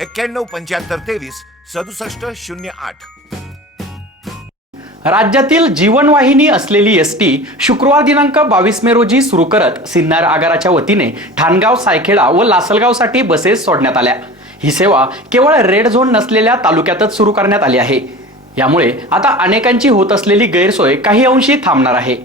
एक्क्याण्णव पंच्याहत्तर तेवीस सदुसष्ट शून्य आठ. राज्यातील जीवनवाहिनी असलेली एस टी शुक्रवार दिनांक बावीस मे रोजी सुरू करत सिन्नर आगाराच्या वतीने ठाणगाव सायखेडा व लासलगावसाठी बसेस सोडण्यात आल्या. ही सेवा केवळ रेड झोन नसलेल्या तालुक्यातच सुरू करण्यात आली आहे. यामुळे आता अनेकांची होत असलेली गैरसोय काही अंशी थांबणार आहे.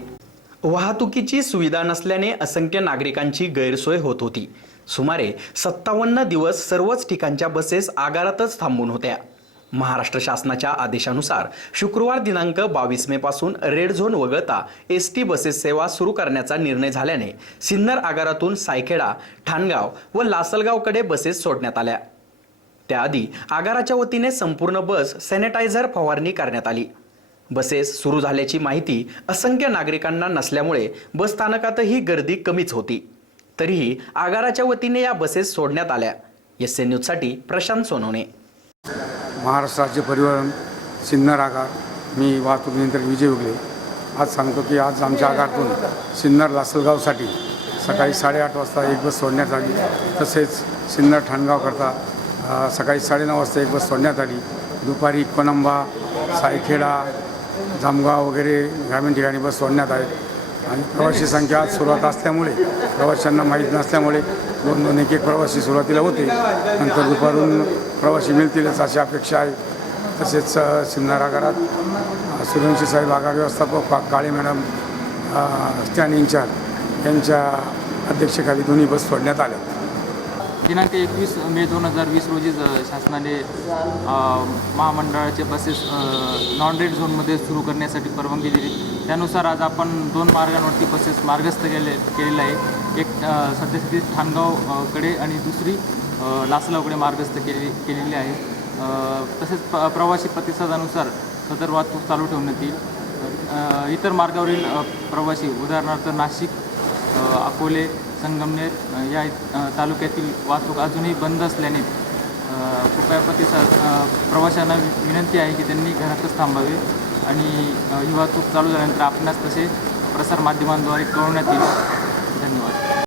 वाहतुकीची सुविधा नसल्याने असंख्य नागरिकांची गैरसोय होत होती. सुमारे सत्तावन्न दिवस सर्वच ठिकाणच्या बसेस आगारातच थांबून होत्या. महाराष्ट्र शासनाच्या आदेशानुसार शुक्रवार दिनांक बावीस मे पासून रेड झोन वगळता एस टी बसेस सेवा सुरू करण्याचा निर्णय झाल्याने सिन्नर आगारातून सायखेडा ठाणगाव व लासलगावकडे बसेस सोडण्यात आल्या. त्याआधी आगाराच्या वतीने संपूर्ण बस सॅनिटायझर फवारणी करण्यात आली. बसेस सुरू झाल्याची माहिती असंख्य नागरिकांना नसल्यामुळे बस स्थानकातही गर्दी कमीच होती. तरीही आगाराच्या वतीने या बसेस सोडण्यात आल्या. एस एन न्यूजसाठी प्रशांत सोनवणे. महाराष्ट्र राज्य परिवहन सिन्नर आगार. मी वाहतूक नियंत्रक विजय उगले. आज सांगतो की आज आमच्या आगारातून सिन्नर लासलगावसाठी सकाळी साडेआठ वाजता एक बस सोडण्यात आली. तसेच सिन्नर ठाणगावकरता सकाळी साडेनऊ वाजता एक बस सोडण्यात आली. दुपारी कोनंबा सायखेडा जामगाव वगैरे ग्रामीण ठिकाणी बस सोडण्यात आहेत आणि प्रवासी संख्या आज सुरुवात असल्यामुळे प्रवाशांना माहीत नसल्यामुळे दोन दोन एक एक प्रवासी सुरुवातीला होते. नंतर दुपारून प्रवासी मिळतीलच अशी अपेक्षा आहे. तसेच अ, सिन्नर आगारात सूर्यवंशी साहेब आगार व्यवस्थापक काळे मॅडम स्टँड इंचार्ज यांच्या अध्यक्षतेखाली दोन्ही बस सोडण्यात आल्या. दिनांक एकवीस मे दोन हजार वीस रोजी शासनाने महामंडळाचे बसेस नॉन रेड झोनमध्ये सुरू करण्यासाठी परवानगी दिली. त्यानुसार आज आपण दोन मार्गांवरती बसेस मार्गस्थ केले केलेले आहे. एक अ, ठाणगावकडे आणि दुसरी लासलावकडे मार्गस्थ केली केलेली आहे. तसेच प प्रवासी प्रतिसादानुसार सदर वाहतूक चालू ठेवण्यात येईल. इतर मार्गावरील प्रवासी उदाहरणार्थ नाशिक अकोले संगमनेर या तालुक्यातील वाहतूक अजूनही बंद असल्याने कृपया प्रतिसाद प्रवाशांना विनंती आहे की त्यांनी घरातच थांबावे आणि ही वाहतूक चालू झाल्यानंतर आपणास तसे प्रसारमाध्यमांद्वारे कळवण्यात येईल. धन्यवाद.